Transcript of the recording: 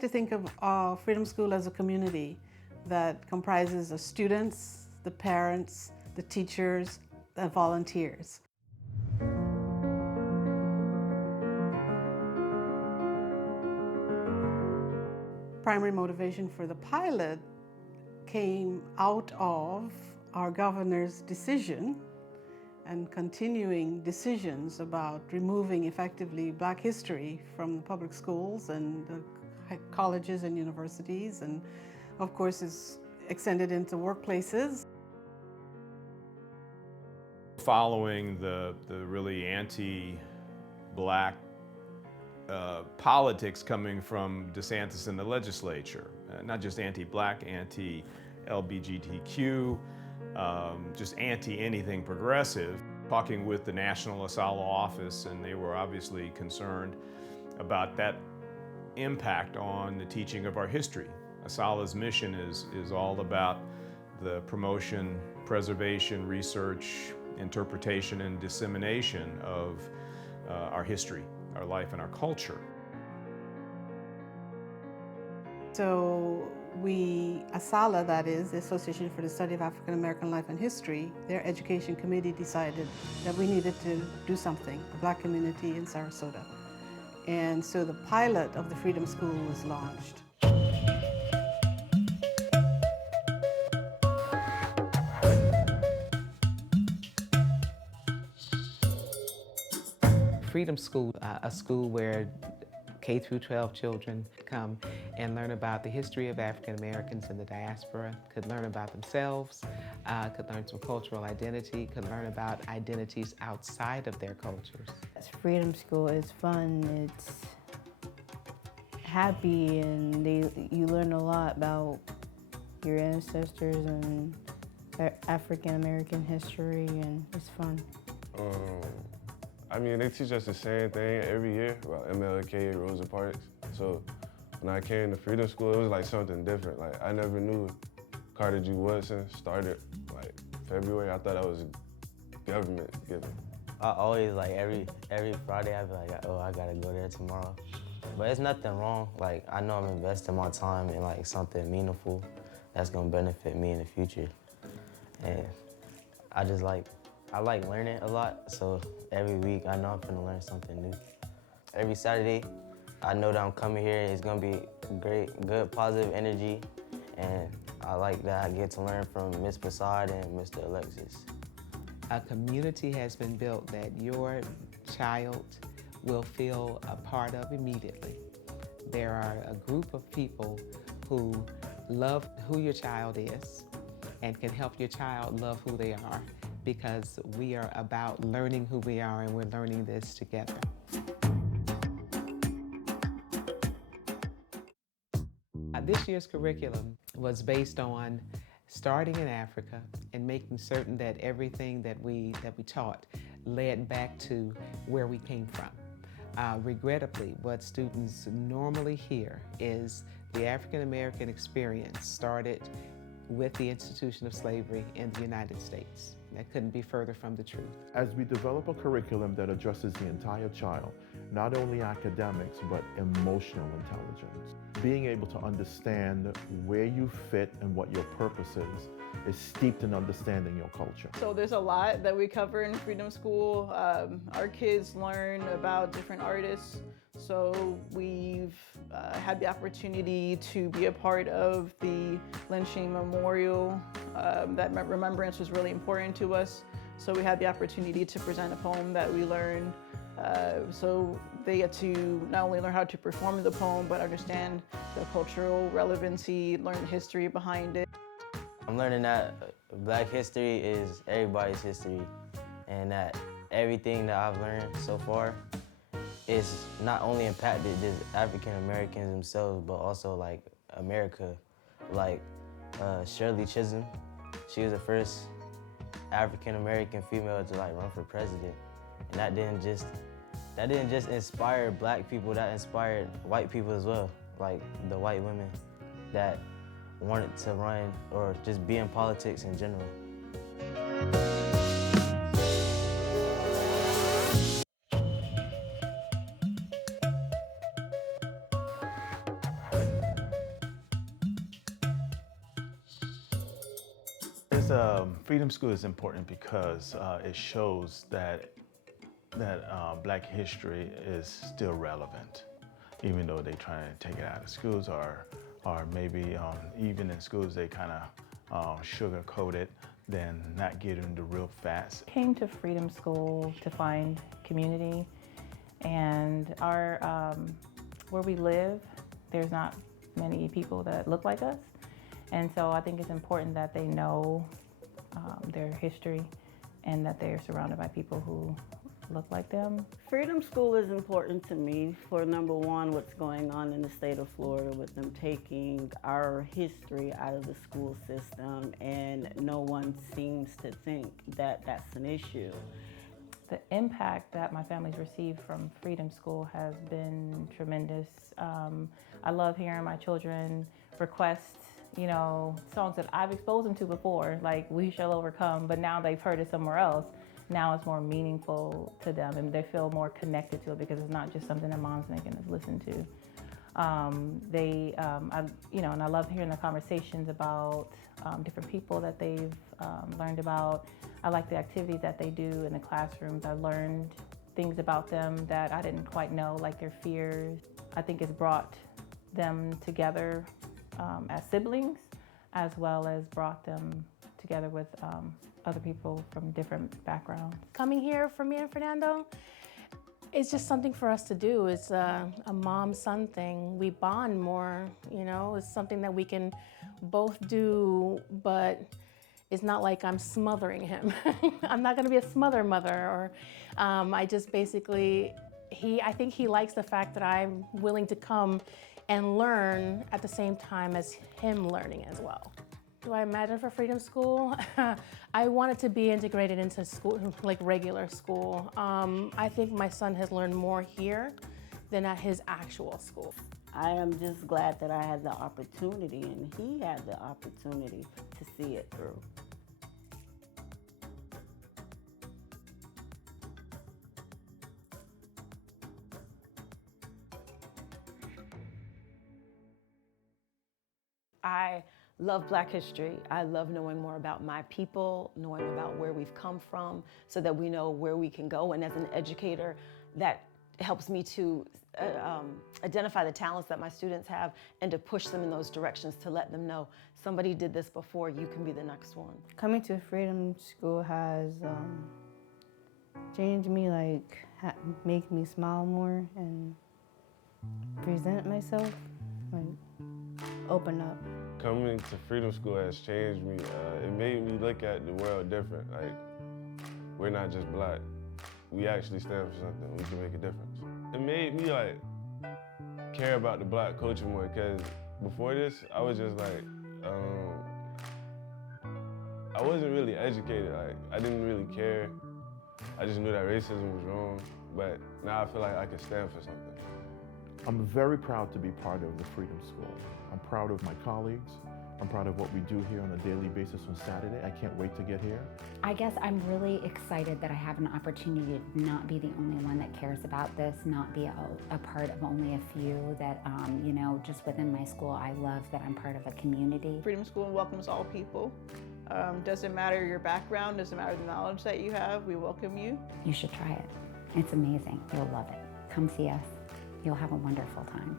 like to think of Freedom School as a community that comprises the students, the parents, the teachers, the volunteers. Primary motivation for the pilot came out of our governor's decision and continuing decisions about removing effectively Black history from the public schools and the colleges and universities, and of course is extended into workplaces. Following the really anti-Black politics coming from DeSantis in the legislature, not just anti-Black, anti-LGBTQ, just anti-anything progressive. Talking with the National ASALH office, and they were obviously concerned about that impact on the teaching of our history. ASALH's mission is all about the promotion, preservation, research, interpretation, and dissemination of our history, our life, and our culture. So ASALH, that is, the Association for the Study of African American Life and History, their education committee decided that we needed to do something, the Black community in Sarasota. And so the pilot of the Freedom School was launched. Freedom School, a school where K through 12 children come and learn about the history of African Americans in the diaspora, could learn about themselves, could learn some cultural identity, could learn about identities outside of their cultures. Freedom School is fun, it's happy, and you learn a lot about your ancestors and African American history, and it's fun. I mean, they teach us the same thing every year about MLK, Rosa Parks. So when I came to Freedom School, it was like something different. Like, I never knew Carter G. Woodson started like February. I thought that was government given. I always, like, every Friday, I'd be like, oh, I gotta go there tomorrow. But it's nothing wrong. Like, I know I'm investing my time in like something meaningful that's gonna benefit me in the future. And I like learning a lot, so every week I know I'm gonna learn something new. Every Saturday, I know that I'm coming here, it's gonna be great, good, positive energy, and I like that I get to learn from Ms. Prasad and Mr. Alexis. A community has been built that your child will feel a part of immediately. There are a group of people who love who your child is and can help your child love who they are, because we are about learning who we are, and we're learning this together. This year's curriculum was based on starting in Africa and making certain that everything that we taught led back to where we came from. Regrettably, what students normally hear is the African American experience started with the institution of slavery in the United States. That couldn't be further from the truth. As we develop a curriculum that addresses the entire child, not only academics, but emotional intelligence, being able to understand where you fit and what your purpose is steeped in understanding your culture. So there's a lot that we cover in Freedom School. Our kids learn about different artists. So we've had the opportunity to be a part of the lynching memorial. That remembrance was really important to us. So we had the opportunity to present a poem that we learned. So they get to not only learn how to perform the poem, but understand the cultural relevancy, learn the history behind it. I'm learning that Black history is everybody's history, and that everything that I've learned so far is not only impacted just African Americans themselves, but also like America. Like Shirley Chisholm, she was the first African American female to like run for president, and that didn't just inspire Black people, that inspired white people as well, like the white women that wanted to run or just be in politics in general. guess Freedom School is important because it shows that Black history is still relevant, even though they try to take it out of schools, or maybe even in schools they kind of sugarcoat it, then not getting the real facts. Came to Freedom School to find community, and our where we live, there's not many people that look like us, and so I think it's important that they know their history and that they're surrounded by people who look like them. Freedom School is important to me for, number one, what's going on in the state of Florida with them taking our history out of the school system, and no one seems to think that that's an issue. The impact that my family's received from Freedom School has been tremendous. I love hearing my children request, you know, songs that I've exposed them to before, like We Shall Overcome, but now they've heard it somewhere else. Now it's more meaningful to them, and they feel more connected to it because it's not just something that mom's making us listen to. And I love hearing the conversations about different people that they've learned about. I like the activities that they do in the classrooms. I learned things about them that I didn't quite know, like their fears. I think it's brought them together as siblings, as well as brought them together with other people from different backgrounds. Coming here for me and Fernando, it's just something for us to do. It's a mom-son thing. We bond more, you know. It's something that we can both do, but it's not like I'm smothering him. I'm not gonna be a smother mother, or I just basically, I think he likes the fact that I'm willing to come and learn at the same time as him learning as well. Do I imagine for Freedom School? I want it to be integrated into school, like regular school. I think my son has learned more here than at his actual school. I am just glad that I had the opportunity, and he had the opportunity to see it through. I love Black history. I love knowing more about my people, knowing about where we've come from, so that we know where we can go. And as an educator, that helps me to identify the talents that my students have and to push them in those directions, to let them know somebody did this before, you can be the next one. Coming to Freedom School has changed me, like make me smile more and present myself, like open up. Coming to Freedom School has changed me. It made me look at the world different. Like, we're not just Black. We actually stand for something. We can make a difference. It made me like care about the Black culture more, because before this, I was just like, I wasn't really educated. Like, I didn't really care. I just knew that racism was wrong. But now I feel like I can stand for something. I'm very proud to be part of the Freedom School. I'm proud of my colleagues. I'm proud of what we do here on a daily basis on Saturday. I can't wait to get here. I guess I'm really excited that I have an opportunity to not be the only one that cares about this, not be a part of only a few, that, you know, just within my school, I love that I'm part of a community. Freedom School welcomes all people. Doesn't matter your background, doesn't matter the knowledge that you have, we welcome you. You should try it. It's amazing. You'll love it. Come see us. You'll have a wonderful time.